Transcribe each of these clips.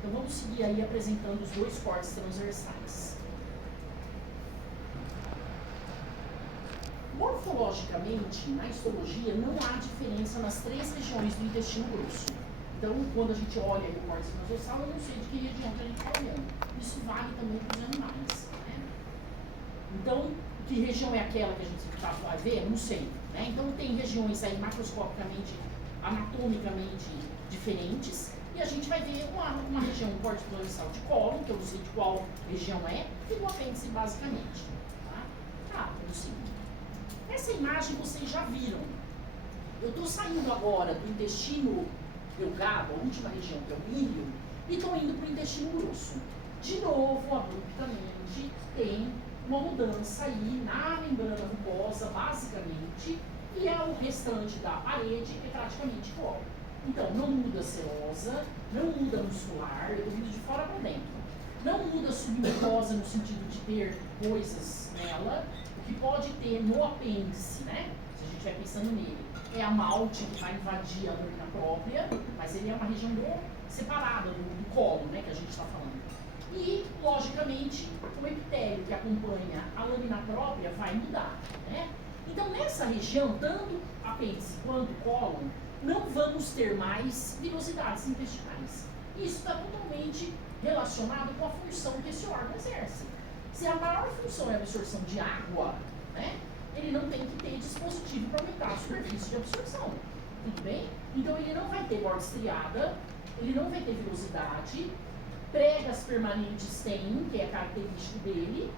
Então vamos seguir aí apresentando os dois cortes transversais. Morfologicamente, na histologia, não há diferença nas três regiões do intestino grosso. Então, quando a gente olha aí o córtex transversal, eu não sei de que região que a gente está olhando. Isso vale também para os animais. Né? Então, que região é aquela que a gente vai ver? Não sei. Né? Então, tem regiões aí macroscopicamente, anatomicamente diferentes, e a gente vai ver uma região do córtex transversal de cólon, que eu não sei de qual região é, e do apêndice, basicamente. Tá, vamos seguir. Essa imagem vocês já viram. Eu estou saindo agora do intestino delgado, a última região que é o íleo, e estou indo para o intestino grosso. De novo, abruptamente, tem uma mudança aí na membrana mucosa, basicamente, e é o restante da parede é praticamente igual. Então, não muda a serosa, não muda a muscular, eu estou vindo de fora para dentro. Não muda a submucosa no sentido de ter coisas nela. O que pode ter no apêndice, né? Se a gente estiver pensando nele, é a malte que vai invadir a lâmina própria, mas ele é uma região separada do colo, né? Que a gente está falando. E, logicamente, o epitélio que acompanha a lâmina própria vai mudar, né? Então, nessa região, tanto apêndice quanto cólon, não vamos ter mais vilosidades intestinais. Isso está totalmente relacionado com a função que esse órgão exerce. Se a maior função é a absorção de água, né, ele não tem que ter dispositivo para aumentar a superfície de absorção. Tudo bem? Então ele não vai ter borda estriada, ele não vai ter vilosidade, pregas permanentes tem, que é característico dele,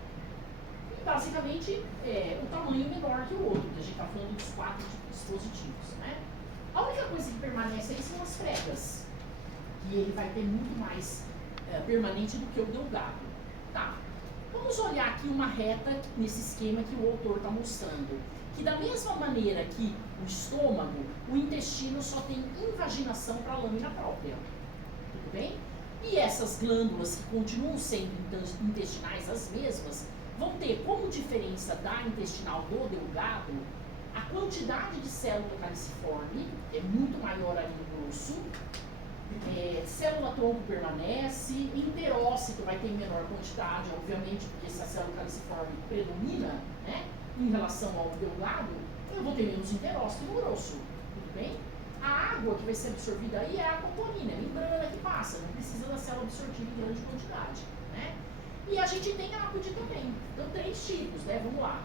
e basicamente o tamanho menor que o outro, que a gente está falando dos 4 dispositivos. Né? A única coisa que permanece aí são as pregas, e ele vai ter muito mais permanente do que o delgado. Tá. Vamos olhar aqui uma reta nesse esquema que o autor está mostrando. Que da mesma maneira que o estômago, o intestino só tem invaginação para a lâmina própria. Tudo bem? E essas glândulas que continuam sendo intestinais as mesmas, vão ter como diferença da intestinal do delgado a quantidade de célula caliciforme, é muito maior ali no grosso, célula-tronco permanece, enterócito vai ter menor quantidade, obviamente, porque se a célula caliciforme predomina, né, em relação ao delgado, eu vou ter menos enterócito no grosso, tudo bem? A água que vai ser absorvida aí é a aquaporina, é a membrana que passa, não precisa da célula absortiva em grande quantidade, né? E a gente tem a ácide também, então 3 tipos, né, vamos lá,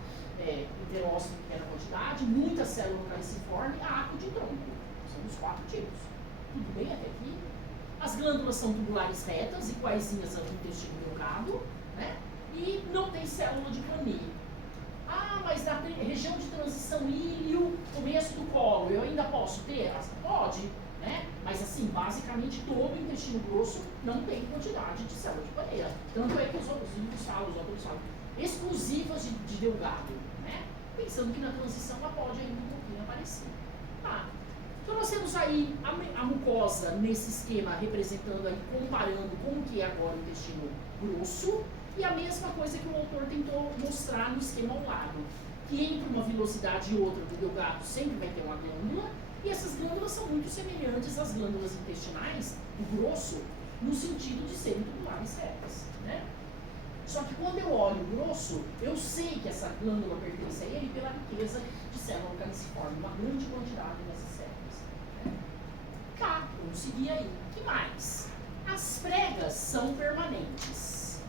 enterócito em pequena quantidade, muita célula caliciforme, a ácide e tronco, são os 4 tipos. Tudo bem até aqui? As glândulas são tubulares retas, iguaizinhas ao intestino delgado, né? E não tem célula de Purkinje. Ah, mas na região de transição íleo, começo do colo, eu ainda posso ter? Pode, né? Mas assim, basicamente todo o intestino grosso não tem quantidade de célula de Purkinje. Tanto é que os autores falam, exclusivas de delgado, né? Pensando que na transição ela pode ainda um pouquinho aparecer. Tá. Então nós temos aí a mucosa nesse esquema representando aí, comparando como que é agora o intestino grosso, e a mesma coisa que o autor tentou mostrar no esquema ao lado, que entre uma vilosidade e outra do delgado sempre vai ter uma glândula, e essas glândulas são muito semelhantes às glândulas intestinais do grosso, no sentido de serem tubulares retas, né? Só que quando eu olho o grosso, eu sei que essa glândula pertence a ele pela riqueza de célula caliciforme, uma grande quantidade dessas células. Né? Tá, vamos seguir aí. O que mais? As pregas são permanentes.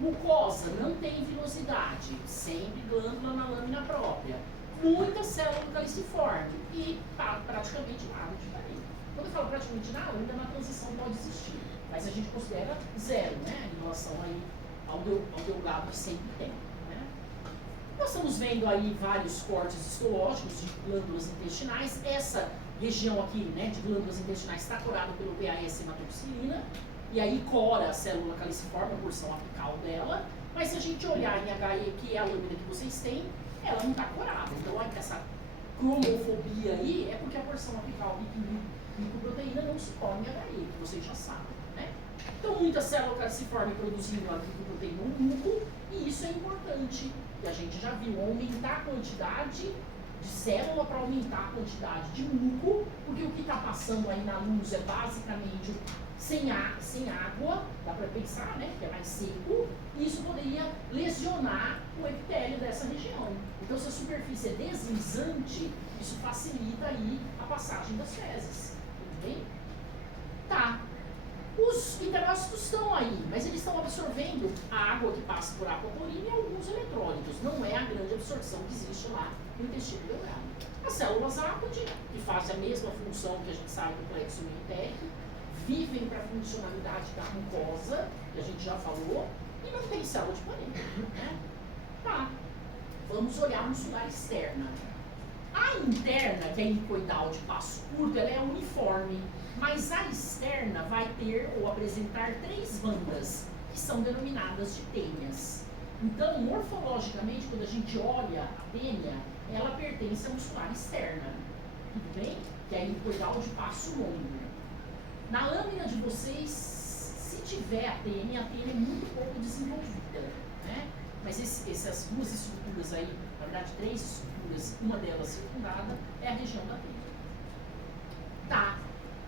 Mucosa não tem vilosidade, sempre glândula na lâmina própria. Muita célula caliciforme e praticamente nada de farinha. Quando eu falo praticamente nada, ainda na transição pode existir, mas a gente considera zero, né, em relação aí ao delgado que sempre tem. Né? Nós estamos vendo aí vários cortes histológicos de glândulas intestinais. Essa região aqui, né, de glândulas intestinais está corada pelo PAS hematoxilina, e aí cora a célula caliciforme, a porção apical dela, mas se a gente olhar em HE, que é a lâmina que vocês têm, ela não está corada. Então essa cromofobia aí é porque a porção apical de glicoproteína não se forma em HE, que vocês já sabem. Né? Então, muita célula caliciforme produzindo a glicoproteína no muco, e isso é importante, e a gente já viu, aumentar a quantidade de célula para aumentar a quantidade de muco, porque o que está passando aí na luz é basicamente sem água, dá para pensar, né, que é mais seco, e isso poderia lesionar o epitélio dessa região. Então, se a superfície é deslizante, isso facilita aí a passagem das fezes. Tudo bem? Tá. Os enterócitos estão aí, mas eles estão absorvendo a água que passa por aquaporina e alguns eletrólitos. Não é a grande absorção que existe lá no intestino delgado. As células Apode, que fazem a mesma função que a gente sabe do plexo meentérico, vivem para a funcionalidade da mucosa, que a gente já falou, e não tem célula de parênquima, né? Tá. Vamos olhar a muscular externa. A interna, que é helicoidal de passo curto, ela é uniforme, mas a externa vai ter ou apresentar 3 bandas, que são denominadas de tênias. Então, morfologicamente, quando a gente olha a tênia, ela pertence à muscular externa, tudo bem? Que é helicoidal de passo longo. Na lâmina de vocês, se tiver a tênia é muito pouco desenvolvida, né? Mas essas 2 estruturas aí, na verdade 3 estruturas, uma delas circundada, é a região da tênia. Tá.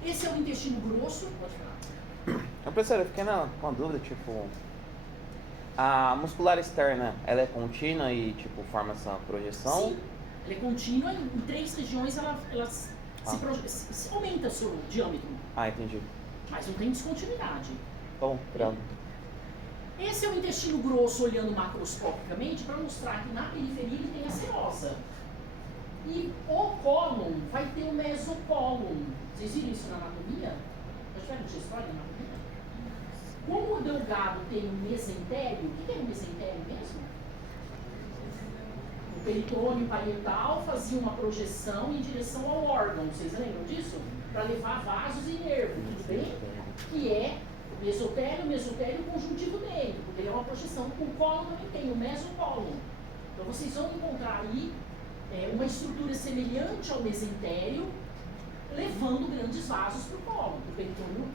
Esse é o intestino grosso, pode falar. Professor, eu fiquei com uma dúvida, tipo, a muscular externa, ela é contínua e, tipo, forma essa projeção? Sim, ela é contínua, em 3 regiões ela se aumenta o seu diâmetro. Ah, entendi. Mas não tem descontinuidade. Bom, pronto. Esse é o intestino grosso olhando macroscopicamente para mostrar que na periferia ele tem a serosa. E o cólon vai ter o mesocólon. Vocês viram isso na anatomia? Já tiveram de história na anatomia? Como o delgado tem o mesentério, o que é o mesentério mesmo? O peritônio parietal fazia uma projeção em direção ao órgão, vocês lembram disso? Para levar vasos e nervos, tudo bem? Que é o mesotério e o conjuntivo dele, porque ele é uma projeção. O cólon também tem, o mesocólon. Então vocês vão encontrar aí uma estrutura semelhante ao mesentério, levando grandes vasos para o cólon, o peritônio,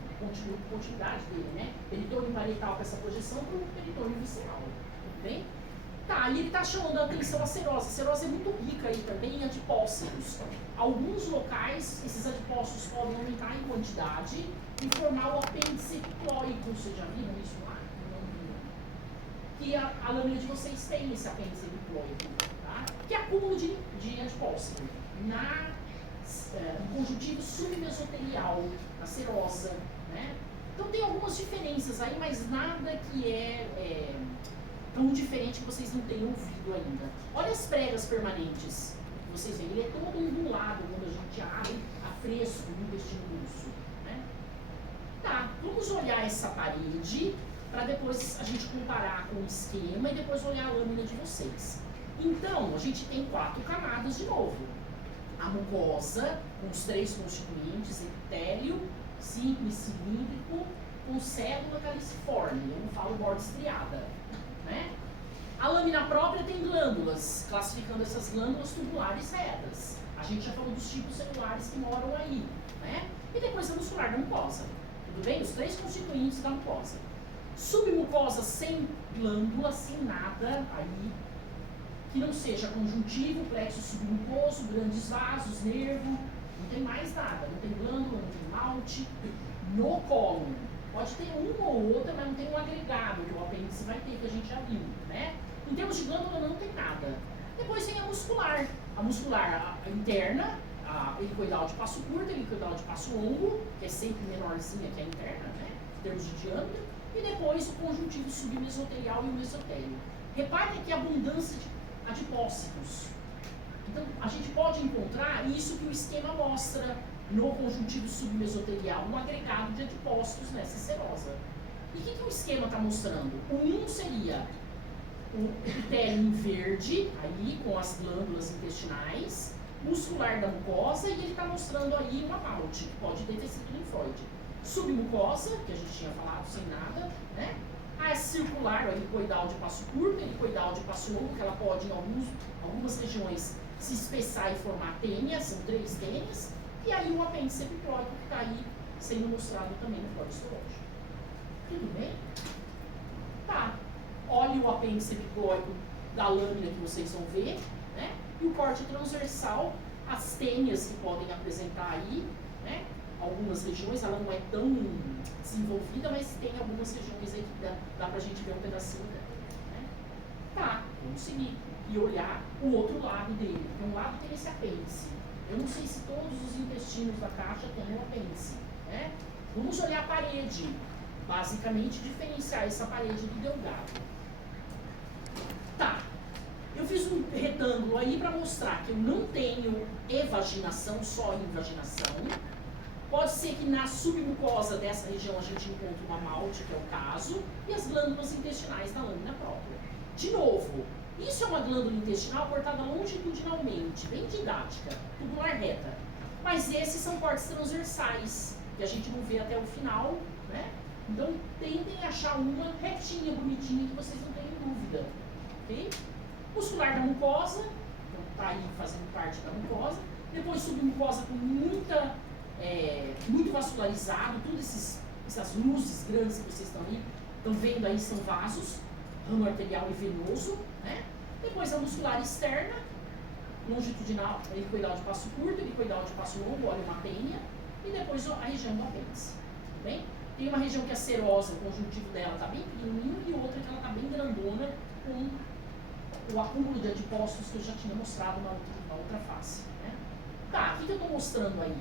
continuidade dele, né? Peritônio parietal com essa projeção para o peritônio visceral, tudo bem? Tá, e ele está chamando a atenção a serosa. A serosa é muito rica aí também em adipócitos. Alguns locais, esses adipócitos podem aumentar em quantidade e formar o apêndice epicloico. Vocês já viram isso lá? Que a lâmina de vocês tem esse apêndice epicloico, tá? Que é acúmulo de adipócito no conjuntivo submesoterial, na serosa, né? Então tem algumas diferenças aí, mas nada que é tão diferente que vocês não tenham ouvido ainda. Olha as pregas permanentes. Vocês veem, ele é todo ondulado quando a gente abre a fresco no intestino grosso, né? Tá, vamos olhar essa parede para depois a gente comparar com o esquema e depois olhar a lâmina de vocês. Então, a gente tem 4 camadas de novo. A mucosa, com os 3 constituintes, epitélio, simples, cilíndrico, com célula caliciforme, eu não falo borda estriada, né? A lâmina própria tem glândulas, classificando essas glândulas tubulares retas. A gente já falou dos tipos celulares que moram aí, né? E depois a muscular da mucosa, tudo bem? Os 3 constituintes da mucosa. Submucosa sem glândula, sem nada aí, que não seja conjuntivo, plexo submucoso, grandes vasos, nervo, não tem mais nada, não tem glândula, não tem malte. No cólon, pode ter uma ou outra, mas não tem um agregado que o apêndice vai ter, que a gente já viu, né? Em termos de glândula não tem nada. Depois tem a muscular a interna, a helicoidal de passo curto, a helicoidal de passo longo, que é sempre menorzinha que a interna, né? Em termos de diâmetro, e depois o conjuntivo submesoterial e o mesotério. Reparem que a abundância de adipócitos. Então, a gente pode encontrar isso que o esquema mostra no conjuntivo submesoterial, um agregado de adipócitos nessa serosa. E o que o esquema está mostrando? O 1 seria o epitélio em verde, aí com as glândulas intestinais, muscular da mucosa, e ele está mostrando aí uma malte, que pode ter tecido linfóide. Submucosa, que a gente tinha falado sem nada, né? A circular, a helicoidal de passo curto, a helicoidal de passo longo, que ela pode em algumas regiões se espessar e formar tênias, são 3 tênias, e aí o apêndice epiclóico que está aí sendo mostrado também no código histológico. Tudo bem? Tá. Olhe o apêndice epiclóico da lâmina que vocês vão ver, né? E o corte transversal, as tênias que podem apresentar aí, né? algumas regiões, ela não é tão desenvolvida, mas tem algumas regiões aí que dá pra gente ver um pedacinho dela. Né? Tá, vamos seguir e olhar o outro lado dele. Porque um lado tem esse apêndice. Eu não sei se todos os intestinos da caixa têm um apêndice. Né? Vamos olhar a parede. Basicamente, diferenciar essa parede do delgado. Tá. Eu fiz um retângulo aí para mostrar que eu não tenho evaginação, só invaginação. Pode ser que na submucosa dessa região a gente encontre uma malte, que é o caso, e as glândulas intestinais na lâmina própria. De novo, isso é uma glândula intestinal cortada longitudinalmente, bem didática, tubular reta. Mas esses são cortes transversais, que a gente não vê até o final, né? Então, tentem achar uma retinha, bonitinha, que vocês não tenham dúvida. Ok? Muscular da mucosa, então está aí fazendo parte da mucosa. Depois submucosa com muito vascularizado, todas essas luzes grandes que vocês estão vendo aí são vasos, ramo arterial e venoso. Né? Depois a muscular externa, longitudinal, helicoidal de passo curto, helicoidal de passo longo, óleo tênia, e depois a região do apêndice. Tudo bem? Tem uma região que é serosa, o conjuntivo dela está bem pequenininho, e outra que ela está bem grandona, com o acúmulo de adipócitos que eu já tinha mostrado na outra face. Né? Tá, o que eu estou mostrando aí?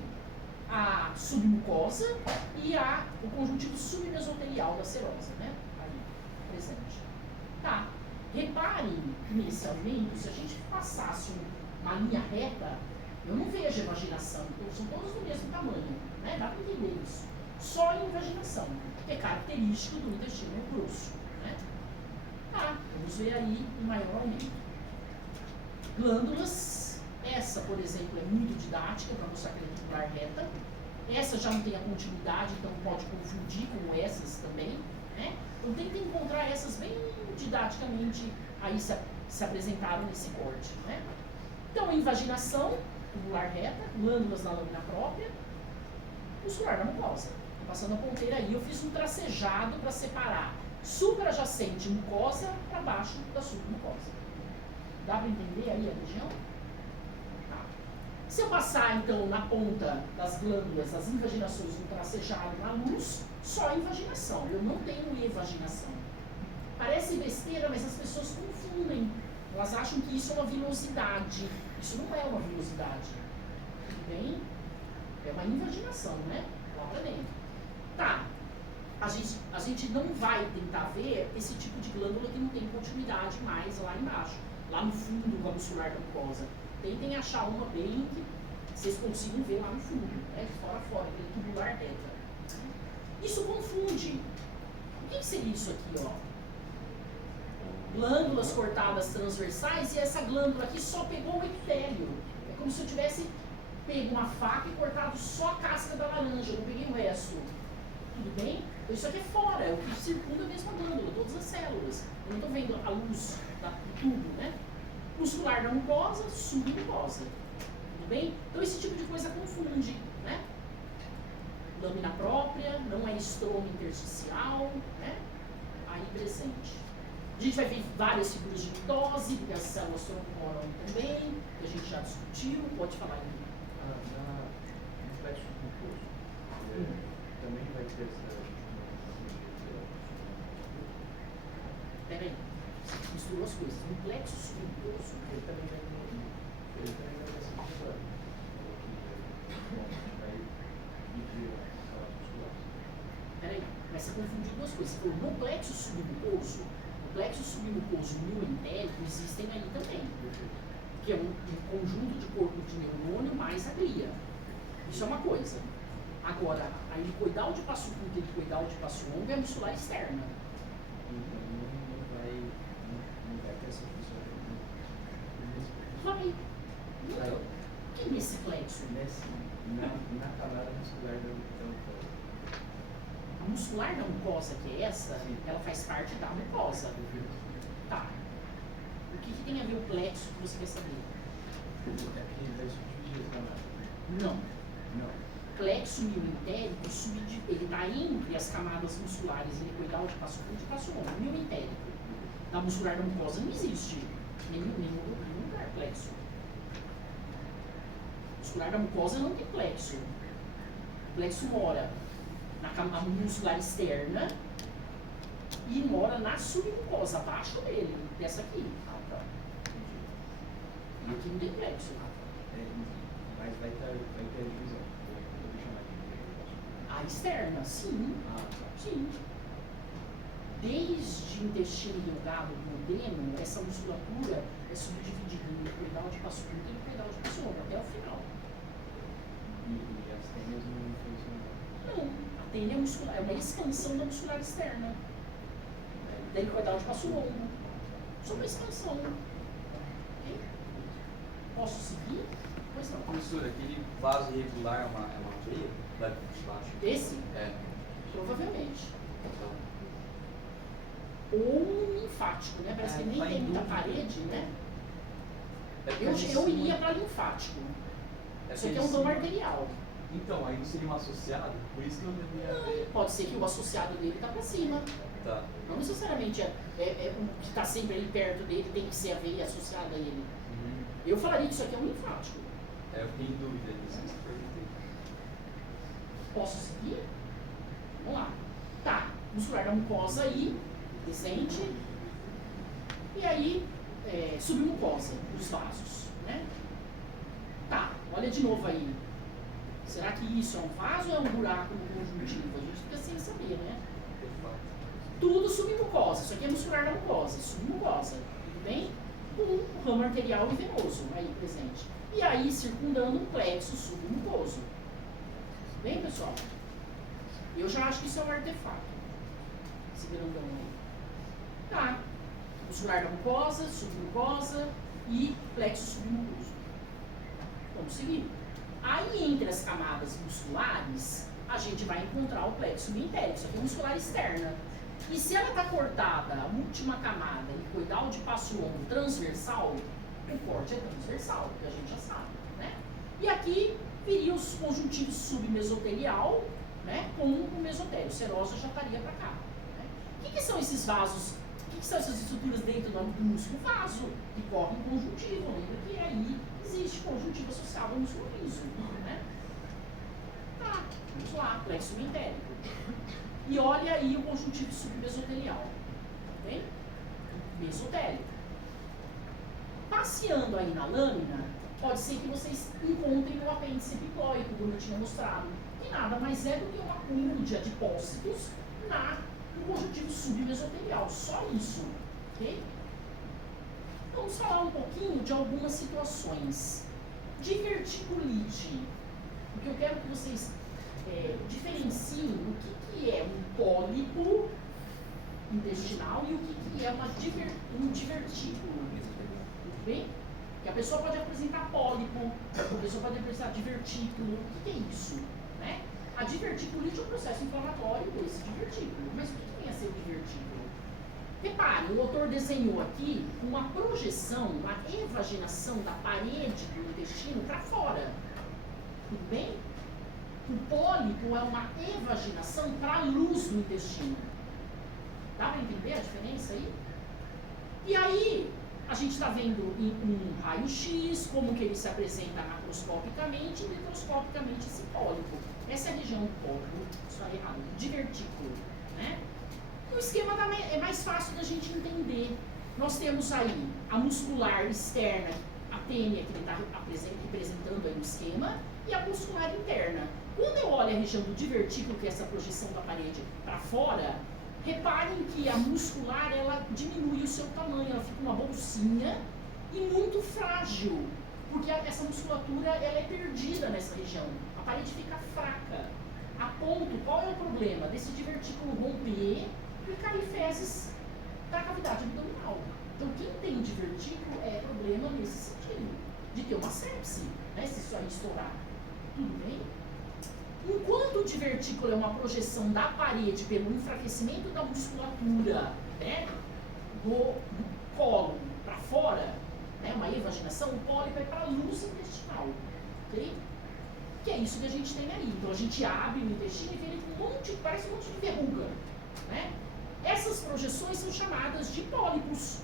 A submucosa e o conjuntivo submesoterial da serosa, né? Ali, presente. Tá, reparem nesse aumento, se a gente passasse uma linha reta, eu não vejo evaginação, porque são todos do mesmo tamanho, né? Dá para entender isso. Só a invaginação, que é característico do intestino grosso. Né? Tá, vamos ver aí o maior aumento. Glândulas, essa, por exemplo, é muito didática para mostrar que ela é tubular reta. Essa já não tem a continuidade, então pode confundir com essas também. Né? Então tentem encontrar essas bem didaticamente, aí se apresentaram nesse corte. Né? Então, invaginação, tubular reta, glândulas na lâmina própria, muscular da mucosa. Passando a ponteira aí, eu fiz um tracejado para separar suprajacente mucosa para baixo da submucosa. Dá para entender aí a região? Tá. Se eu passar, então, na ponta das glândulas, as invaginações no tracejado na luz, só invaginação. Eu não tenho evaginação. Parece besteira, mas as pessoas confundem. Elas acham que isso é uma vilosidade. Isso não é uma vilosidade. Tudo bem? É uma invaginação, né? Lá para dentro. Tá. A gente não vai tentar ver esse tipo de glândula que não tem continuidade mais lá embaixo. Lá no fundo da muscular da mucosa. Tentem achar uma bem que vocês consigam ver lá no fundo, né? De fora a fora, aquele tubular reta. Isso confunde. O que seria isso aqui, ó? Glândulas cortadas transversais, e essa glândula aqui só pegou o epitélio. É como se eu tivesse pego uma faca e cortado só a casca da laranja, eu não peguei o resto. Tudo bem? Então isso aqui é fora, é o que circunda a mesma glândula, todas as células. Eu não estou vendo a luz do tubo, né? Muscular da mucosa, submucosa. Tudo bem? Então esse tipo de coisa confunde, né? Lâmina própria, não é estroma intersticial, né? Aí presente. A gente vai ver várias figuras de mitose, porque as células tromboram também, que a gente já discutiu, pode falar aí. No plexo mucoso, também vai ter essa... Peraí, você misturou as coisas. No plexo submucoso, Ele também vai ter essa função. Vai medir as células musculares. Peraí, mas você confundiu duas coisas. Você falou no plexo submucoso, o plexo submucoso e o mioentérico existem aí também. Que é um conjunto de corpo de neurônio mais a glia. Isso é uma coisa. Agora, a helicoidal de passo curto e a helicoidal de passo longo é a muscular externa. Não vai ter essa função. Vai. Não. Que nesse plexo? Na camada muscular da mucosa. A muscular da mucosa, que é essa, ela faz parte da mucosa. Tá. O que tem a ver o plexo que você quer saber? É que vai subdividir as camadas. Não. Não. Plexo mioentérico, ele está entre as camadas musculares helicoidal de passo curto e passo longo. Mioentérico. Da muscular da mucosa não existe nenhum lugar plexo. Muscular da mucosa não tem plexo. plexo mora na camada muscular externa e mora na submucosa, abaixo dele, dessa aqui. Ah, tá. E aqui não tem plexo. Mas vai ter divisão. Eu vou chamar de A externa, sim. Ah, tá. Sim. Desde intestino delgado duodeno, essa musculatura é subdividida em epicoidal de passo curto e epicoidal de passo longo, até o final. E as tênias não funcionam. Não, a tênia muscular é uma expansão da muscular externa, da epicoidal de passo longo. Só uma expansão. Ok? Posso seguir? Pois não. Professor, aquele vaso irregular é uma veia? Vai para baixo? Esse? É. Provavelmente. Então, Ou um linfático, né? Parece que nem vai tem em muita dúvida. parede, né? é porque Eu ali em cima- iria para linfático. é Isso aqui porque é um ali em ramo cima- arterial. Então, aí não seria um associado? Por isso que eu devia. Pode ser que o associado dele está para cima. Tá. Não necessariamente o que está sempre ali perto dele tem que ser a veia associada a ele. Uhum. Eu falaria que isso aqui é um linfático. É, eu fiquei em dúvida disso, que eu perguntei. Posso seguir? Vamos lá. Tá, muscular da mucosa aí, descende. E aí, submucosa, os vasos, né? Tá, olha de novo aí. Será que isso é um vaso ou é um buraco no conjuntivo? A gente fica sem saber, né? De fato. Tudo submucosa. Isso aqui é muscular da mucosa, submucosa. Tudo bem? Com o ramo arterial e venoso aí presente. E aí circundando um plexo submucoso. Tudo bem, pessoal? Eu já acho que isso é um artefato. Esse grandão aí. Tá. Muscular da mucosa, submucosa e plexo submucoso. Vamos seguir. Aí entre as camadas musculares, a gente vai encontrar o plexo mientérico. Isso aqui é muscular externa. E se ela está cortada, a última camada, helicoidal de passo longo transversal, o corte é transversal, que a gente já sabe, né? E aqui viria os conjuntivos submesotelial, né, com o mesotélio. Serosa já estaria para cá. Né? O que são esses vasos? O que são essas estruturas dentro do músculo? Vaso, que corre em conjuntivo. Lembra que aí existe conjuntivo associado ao músculo liso, né? Tá, vamos lá, plexo mientérico. E olha aí o conjuntivo submesotelial. Tá bem? Mesotélio. Passeando aí na lâmina, pode ser que vocês encontrem o apêndice epicóico, como eu tinha mostrado, que nada mais é do que um acúmulo de adipócitos no conjuntivo submesotelial. Só isso. Ok? Vamos falar um pouquinho de algumas situações. Diverticulite. Porque eu quero que vocês diferenciem o que é um pólipo intestinal e o que é um divertículo. Tudo bem? Que a pessoa pode apresentar pólipo, a pessoa pode apresentar divertículo. O que é isso? Né? A diverticulite é um processo inflamatório desse divertículo. Mas o que vem a ser o divertículo? Reparem, o autor desenhou aqui uma projeção, uma evaginação da parede do intestino para fora. Tudo bem? O pólipo é uma evaginação para a luz do intestino. Dá para entender a diferença aí? E aí, a gente está vendo em um raio-x como que ele se apresenta macroscopicamente e microscopicamente esse pólipo. Essa é a região do pólipo, isso está errado, divertículo. Né? O esquema é mais fácil da gente entender. Nós temos aí a muscular externa, a tênia que ele está representando aí no esquema, e a muscular interna. Quando eu olho a região do divertículo, que é essa projeção da parede para fora, reparem que a muscular ela diminui o seu tamanho, ela fica uma bolsinha e muito frágil, porque essa musculatura ela é perdida nessa região. A parede fica fraca. A ponto, qual é o problema? Desse divertículo romper e cair fezes da cavidade abdominal. Então, quem tem divertículo é problema nesse sentido, de ter uma sepse, né, se isso aí estourar. Tudo bem? Enquanto o divertículo é uma projeção da parede pelo enfraquecimento da musculatura, né, do colo para fora, né, uma evaginação, o pólipo é para a luz intestinal. Ok? Que é isso que a gente tem aí. Então a gente abre o intestino e vê ele com parece um monte de verruga. Né? Essas projeções são chamadas de pólipos.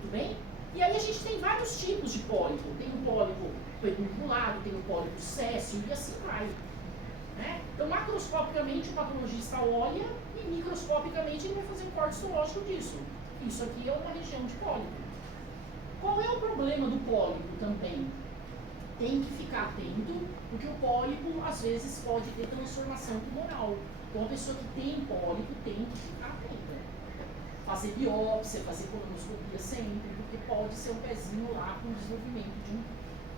Tudo bem? E aí a gente tem vários tipos de pólipo. Tem o pólipo pedunculado, tem o pólipo céssio e assim vai. Né? Então, macroscopicamente, o patologista olha e microscopicamente ele vai fazer um corte histológico disso. Isso aqui é uma região de pólipo. Qual é o problema do pólipo também? Tem que ficar atento, porque o pólipo, às vezes, pode ter transformação tumoral. Então, a pessoa que tem pólipo tem que ficar atenta. Fazer biópsia, fazer colonoscopia sempre, porque pode ser um pezinho lá com o desenvolvimento de um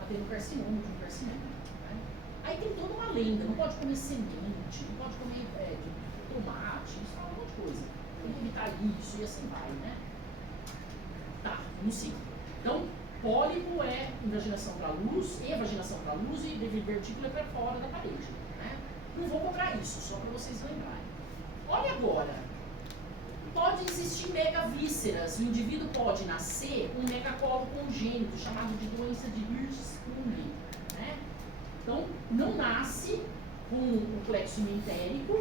adenocarcinoma, de um carcinoma. Né? Aí tem toda uma lenda, não pode comer semente, não pode comer tomate, isso fala um monte de coisa. Tem que evitar isso e assim vai, né? Tá, vamos seguir. Então, pólipo é invaginação para luz, e vaginação para luz, e divertículo é para fora da parede. Né? Não vou cobrar isso, só para vocês lembrarem. Olha agora, pode existir megavísceras, o indivíduo pode nascer com um megacolo congênito, chamado de doença de Hirschsprung. Né? Então, não nasce com o plexo mentérico,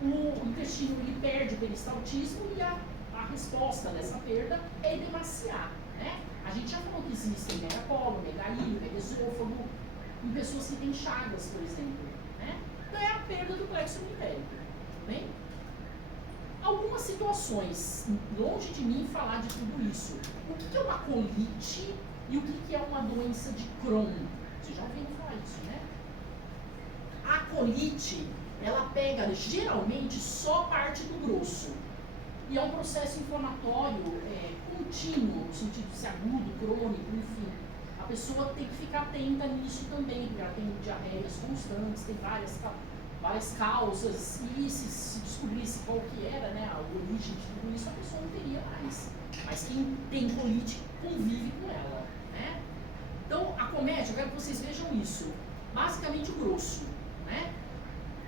o intestino ele perde o peristaltismo e a resposta dessa perda é edemaciar. Né? A gente já falou que existem megacolo, megaílio, megaesôfago, em pessoas que têm chagas, por exemplo. Né? Então é a perda do plexo mentérico. Bem? Algumas situações, longe de mim falar de tudo isso. O que é uma colite e o que é uma doença de Crohn? Vocês já ouviram falar isso, né? A colite, ela pega geralmente só parte do grosso. E é um processo inflamatório contínuo, no sentido de ser agudo, crônico, enfim. A pessoa tem que ficar atenta nisso também, porque ela tem diarreias constantes, tem várias causas, e se descobrisse qual que era, né, a origem de tudo isso, a pessoa não teria mais. Mas quem tem colite convive com ela. Né? Então, a comédia, eu quero que vocês vejam isso. Basicamente o grosso. Né?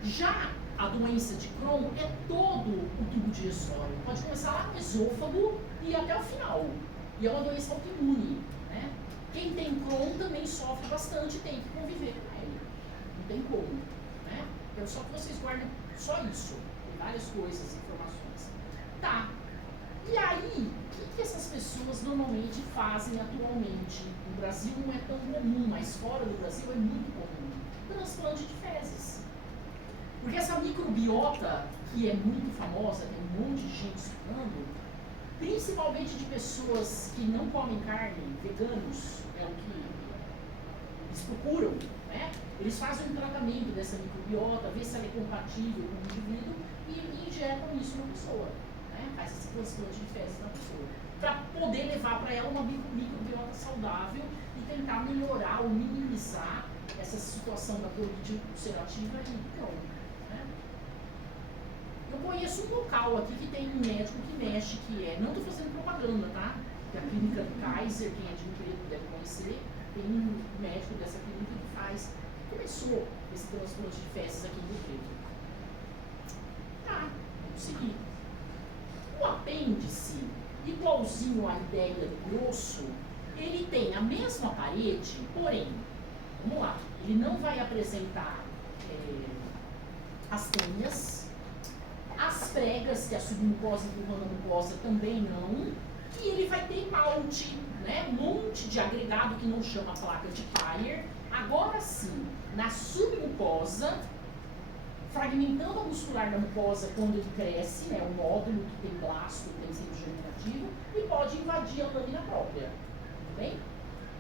Já a doença de Crohn é todo o tubo digestório. Pode começar lá no esôfago e ir até o final. E é uma doença autoimune. Né? Quem tem Crohn também sofre bastante e tem que conviver com ele. Não tem como. Né? Quero só que vocês guardem só isso. Tem várias coisas, informações. Tá. E aí, o que essas pessoas normalmente fazem atualmente? No Brasil não é tão comum, mas fora do Brasil é muito comum. Transplante de fezes. Porque essa microbiota, que é muito famosa, tem um monte de gente estudando, principalmente de pessoas que não comem carne, veganos, é o que eles procuram, né? Eles fazem um tratamento dessa microbiota, vê se ela é compatível com o indivíduo e injetam isso na pessoa, né? Faz esse transplante de fezes na pessoa, para poder levar para ela uma microbiota saudável e tentar melhorar ou minimizar essa situação da colite ulcerativa e do Crohn. Eu conheço um local aqui que tem um médico que mexe, não estou fazendo propaganda, tá? Que é a clínica do Kaiser, quem é de Rio Preto deve conhecer, tem um médico dessa clínica que começou esse transplante de fezes aqui em Rio Preto. Tá, vamos seguir. O apêndice, igualzinho à ideia do grosso, ele tem a mesma parede, porém, vamos lá, ele não vai apresentar as tênias, as pregas, que é a submucosa empurrando a mucosa, também não. E ele vai ter malte, né? Um monte de agregado que não chama placa de Peyer. Agora sim, na submucosa, fragmentando a muscular da mucosa quando ele cresce, né? Um nódulo que tem blasto, tem centro germinativo, e pode invadir a lâmina própria. Tudo bem?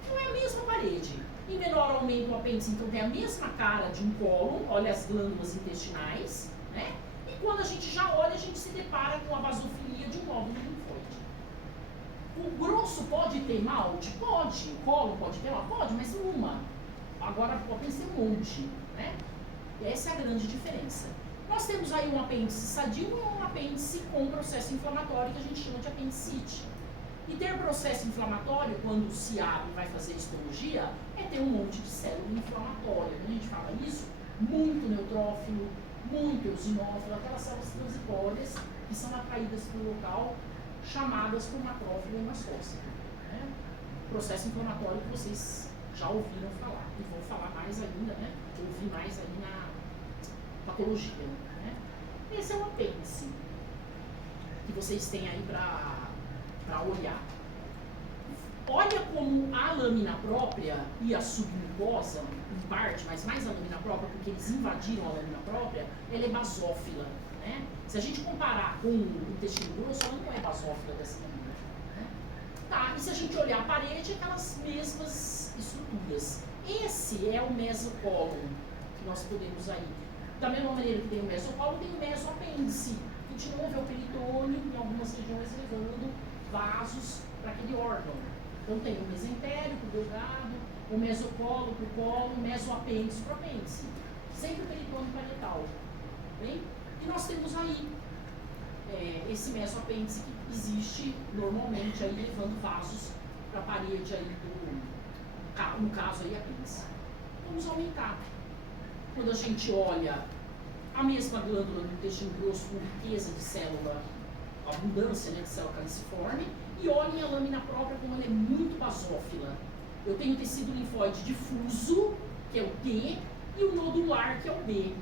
Então é a mesma parede. Em menor aumento o apêndice, então tem a mesma cara de um cólon, olha as glândulas intestinais, né? Quando a gente já olha, a gente se depara com a basofilia de um nódulo linfóide. O grosso pode ter malte? Pode. O colo pode ter malte? Pode, mas uma. Agora pode ter um monte. Né? Essa é a grande diferença. Nós temos aí um apêndice sadio e um apêndice com processo inflamatório que a gente chama de apendicite. E ter processo inflamatório, quando se abre e vai fazer histologia, é ter um monte de célula inflamatória. Quando a gente fala isso, muito neutrófilo, muito eosinófilo, aquelas células transitórias que são atraídas para o local, chamadas por macrófilo e mastócito. Né? Processo inflamatório que vocês já ouviram falar, e vão falar mais ainda, né? Ouvir mais aí na patologia. Né? Esse é o apêndice que vocês têm aí para olhar. olha como a lâmina própria e a submucosa, em parte, mas mais a lâmina própria, porque eles invadiram a lâmina própria, ela é basófila, né? Se a gente comparar com o intestino grosso, ela não é basófila dessa maneira, né? Tá, e se a gente olhar a parede, aquelas mesmas estruturas. Esse é o mesocólon que nós podemos aí. Da mesma maneira que tem o mesocólon, tem o mesoapêndice, que de novo é o peritônio, em algumas regiões levando vasos para aquele órgão. Então tem o mesentérico, o delgado, o mesocolo para o colo, o mesoapêndice para o apêndice. Sempre o peritônio parietal. Bem? E nós temos aí esse mesoapêndice que existe normalmente aí levando vasos para a parede aí no caso aí apêndice. Vamos aumentar. Quando a gente olha a mesma glândula do intestino grosso com riqueza de célula, abundância, né, de célula caliciforme, e olhem a lâmina própria como ela é muito basófila. Eu tenho tecido linfóide difuso, que é o T, e o nodular, que é o B,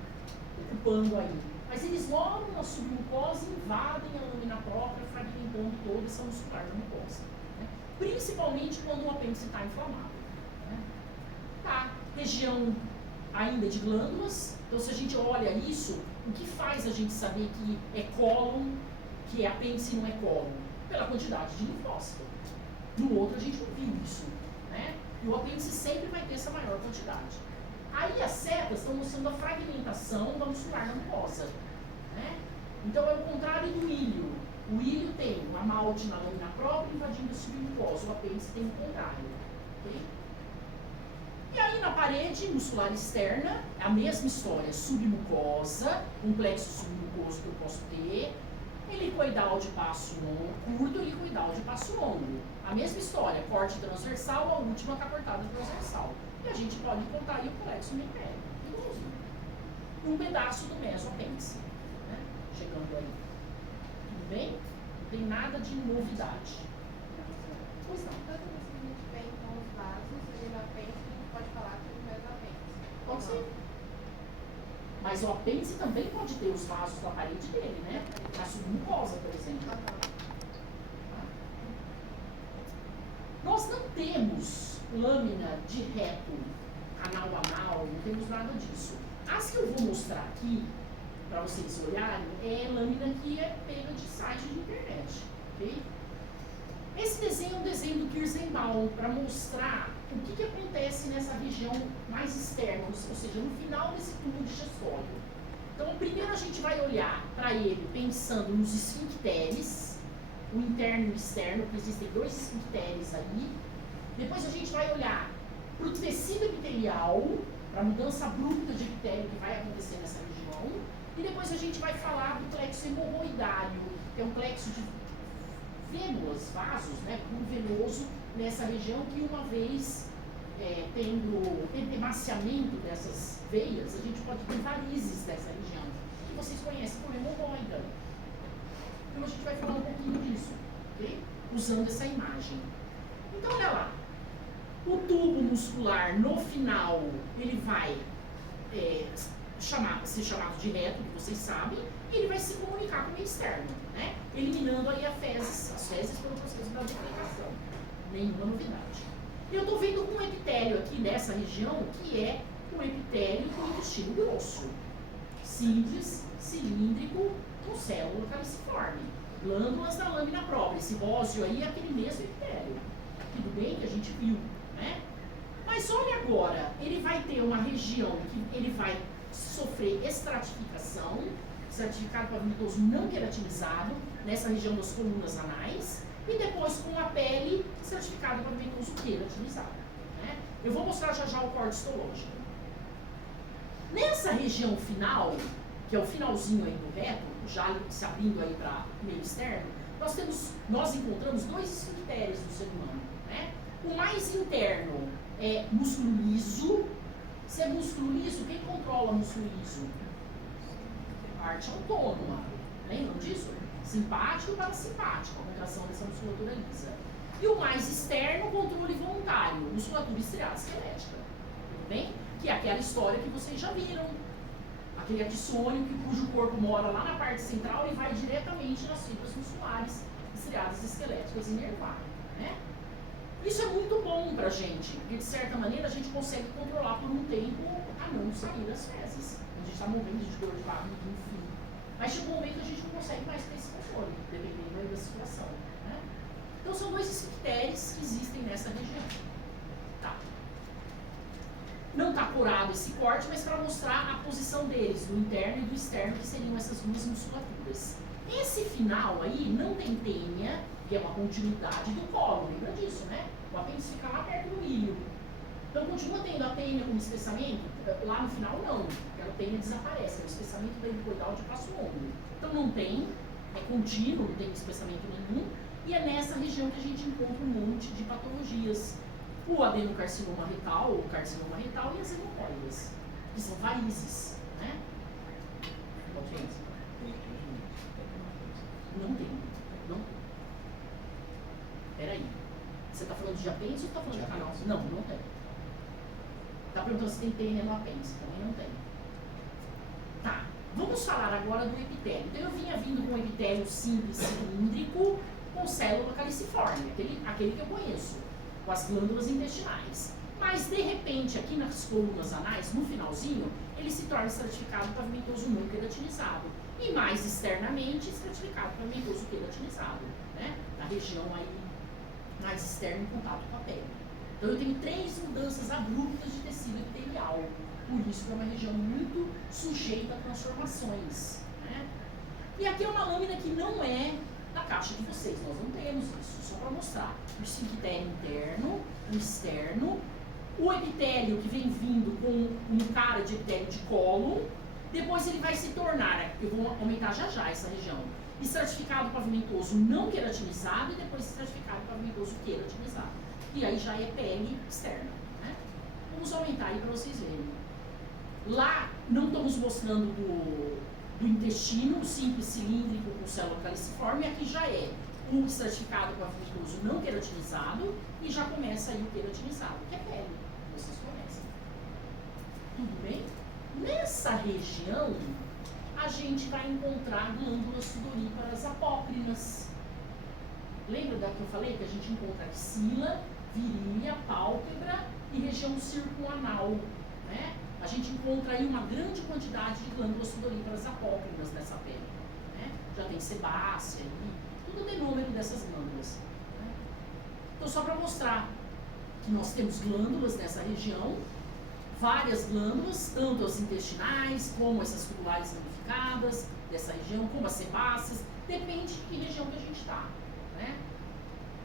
ocupando aí. Mas eles logo na submucosa invadem a lâmina própria, fragmentando toda essa muscular da mucosa, né? Principalmente quando o apêndice está inflamado, né? Tá, região ainda de glândulas. Então, se a gente olha isso, o que faz a gente saber que é cólon, que é apêndice e não é cólon? Pela quantidade de linfócito. No outro, a gente não viu isso, né? E o apêndice sempre vai ter essa maior quantidade. Aí, as setas estão mostrando a fragmentação da muscular na mucosa, né? Então, é o contrário do ilho. O ilho tem uma malte na lâmina própria invadindo a submucosa. O apêndice tem o contrário, ok? E aí na parede muscular externa, a mesma história, submucosa, complexo submucoso que eu posso ter, helicoidal de passo longo, curto, helicoidal de passo longo. A mesma história, corte transversal, a última com a cortada transversal. E a gente pode contar aí o complexo meitérico, igualzinho. Um pedaço do mesoapêndice, né? Chegando aí. Tudo bem? Não tem nada de novidade. Pois não. Toda vez que a gente vem com os vasos, ele no apêndice, a gente pode falar que ele é apêndice. Pode ser. Mas o apêndice também pode ter os vasos da parede dele, né? Na submucosa, por exemplo. Nós não temos lâmina de reto, canal anal, não temos nada disso. As que eu vou mostrar aqui, para vocês olharem, é lâmina que é pega de site de internet, ok? Esse desenho é um desenho do Kirzenbaum para mostrar o que acontece nessa região mais externa, ou seja, no final desse tubo digestório. Então, primeiro a gente vai olhar para ele pensando nos esfincteres, o interno e o externo, porque existem dois esfincteres aí. Depois a gente vai olhar para o tecido epitelial, para a mudança abrupta de epitélio que vai acontecer nessa região. E depois a gente vai falar do plexo hemorroidário, que é um plexo de vênulas, vasos, né, venoso nessa região que uma vez tendo emaciamento dessas veias, a gente pode ter varizes dessa região, que vocês conhecem como hemorroida. Então a gente vai falar um pouquinho disso, ok? Usando essa imagem. Então olha lá, o tubo muscular no final, ele vai ser chamado de reto, que vocês sabem, e ele vai se comunicar com o meio externo, né? Eliminando aí as fezes pelo processo da defecação. Nenhuma novidade. Eu estou vendo um epitélio aqui nessa região, que é o epitélio do intestino grosso. Simples, cilíndrico, com célula caliciforme. Glândulas da lâmina própria. Esse róseo aí é aquele mesmo epitélio. Tudo bem? Que a gente viu, né? Mas olha agora, ele vai ter uma região que ele vai sofrer estratificação, estratificado pavimatoso não queratinizado, nessa região das colunas anais, e depois com a pele estratificado pavimatoso queratinizado, né? Eu vou mostrar já o corte histológico. Nessa região final, que é o finalzinho aí do reto, já se abrindo aí para o meio externo, nós encontramos dois esfincteres no ser humano, né? O mais interno é músculo liso. Se é músculo liso, quem controla músculo liso? Parte autônoma. Lembram disso? Simpático e parasimpático, a contração dessa musculatura lisa. E o mais externo, controle voluntário, musculatura estriada esquelética. Tudo bem? Que é aquela história que vocês já viram. Aquele axônio cujo corpo mora lá na parte central e vai diretamente nas fibras musculares estriadas esqueléticas inervadas, né? Isso é muito bom pra gente, porque de certa maneira a gente consegue controlar por um tempo a não sair das fezes. A gente está morrendo de dor de barriga, enfim. Mas chega um momento que a gente não consegue mais ter esse controle, dependendo aí da situação. Né? Então são dois esfincteres que existem nessa região. Tá. Não está curado esse corte, mas para mostrar a posição deles, do interno e do externo, que seriam essas duas musculaturas. Esse final aí não tem tênia, que é uma continuidade do colo, lembra disso, né? O apêndice fica lá perto do ilho. Então continua tendo a tênia como espessamento? Lá no final não, aquela tênia desaparece, é o espessamento da helicoidal de passo longo. Então não tem, é contínuo, não tem espessamento nenhum, e é nessa região que a gente encontra um monte de patologias. O adenocarcinoma retal, o carcinoma retal e as hemorroidas, que são varizes, né? Ok? Não tem, não tem. Peraí, você está falando de apêndice ou está falando de canal? Não, não tem. Está perguntando se tem tênia no apêndice, também não tem. Tá, vamos falar agora do epitélio. Então eu vinha vindo com um epitélio simples, cilíndrico, com célula caliciforme, aquele que eu conheço, com as glândulas intestinais. Mas, de repente, aqui nas colunas anais, no finalzinho, ele se torna estratificado pavimentoso não queratinizado. E mais externamente, estratificado pavimentoso queratinizado, né? Na região aí mais externa em contato com a pele. Então, eu tenho 3 mudanças abruptas de tecido epitelial. Por isso que é uma região muito sujeita a transformações, né? E aqui é uma lâmina que não é da caixa de vocês, nós não temos isso, só para mostrar. O esfinctério interno, o externo, o epitélio que vem vindo com um cara de epitélio de cólon, depois ele vai se tornar, eu vou aumentar já essa região, estratificado pavimentoso não queratinizado e depois estratificado pavimentoso queratinizado. E aí já é pele externa, né? Vamos aumentar aí para vocês verem. Lá não estamos mostrando do intestino, simples cilíndrico com célula caliciforme, aqui já é o estratificado pavimentoso não queratinizado e já começa aí o queratinizado, que é pele. Vocês conhecem. Tudo bem? Nessa região, a gente vai encontrar glândulas sudoríparas apócrinas. Lembra da que eu falei? Que a gente encontra axila, virilha, pálpebra e região circunanal, né? A gente encontra aí uma grande quantidade de glândulas sudoríparas apócrinas nessa pele, né? Já tem sebácea e tudo tem número dessas glândulas, né? Então, só para mostrar que nós temos glândulas nessa região, várias glândulas, tanto as intestinais, como essas tubulares ramificadas dessa região, como as sebáceas, depende de que região que a gente está, né?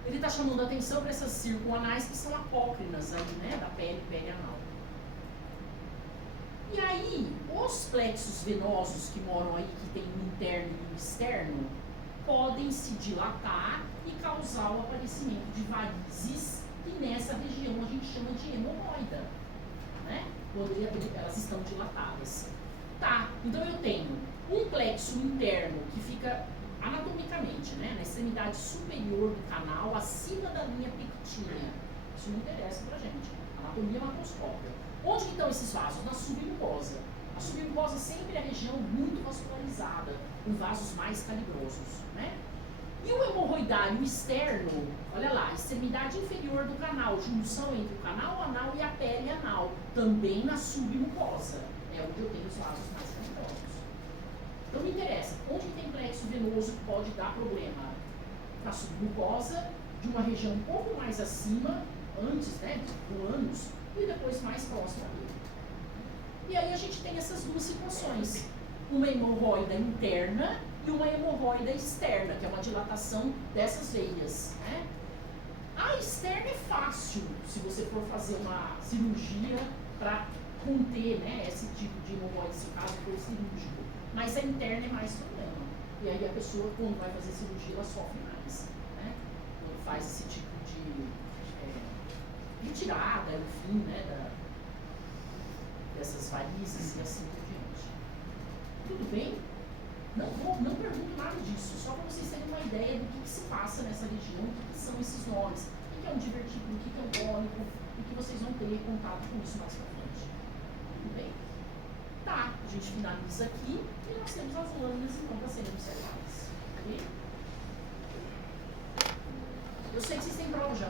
Ele está chamando a atenção para essas circunanais que são apócrinas aí, né, da pele anal. E aí, os plexos venosos que moram aí, que tem o interno e o externo, podem se dilatar e causar o aparecimento de varizes, que nessa região a gente chama de hemorroida, né? Quando elas estão dilatadas. Tá, então eu tenho um plexo interno que fica anatomicamente, né, na extremidade superior do canal, acima da linha pectina. Isso não interessa pra gente. Anatomia macroscópica. Onde que estão esses vasos? Na submucosa. A submucosa sempre é a região muito vascularizada, com vasos mais calibrosos, né? E o hemorroidário externo, olha lá, extremidade inferior do canal, junção entre o canal anal e a pele anal, também na submucosa. É onde eu tenho os vasos mais calibrosos. Então me interessa, onde que tem plexo venoso que pode dar problema? Na submucosa, de uma região um pouco mais acima, antes, né, do ânus, e depois mais próximo ali. E aí a gente tem essas duas situações, uma hemorroida interna e uma hemorroida externa, que é uma dilatação dessas veias, né? A externa é fácil, se você for fazer uma cirurgia para conter, né, esse tipo de hemorroide, se o caso for cirúrgico. Mas a interna é mais problema. E aí a pessoa, quando vai fazer cirurgia, ela sofre mais, né? Quando faz esse tipo de retirada, enfim, né, dessas varizes e assim por diante. Tudo bem? Não pergunto nada disso, só para vocês terem uma ideia do que se passa nessa região, o que são esses nomes, o que é um divertículo, o que é um cólico, e que vocês vão ter contato com isso mais pra frente. Tudo bem? Tá, a gente finaliza aqui e nós temos as lâminas então para serem observadas. Ok? Eu sei que vocês têm prova já.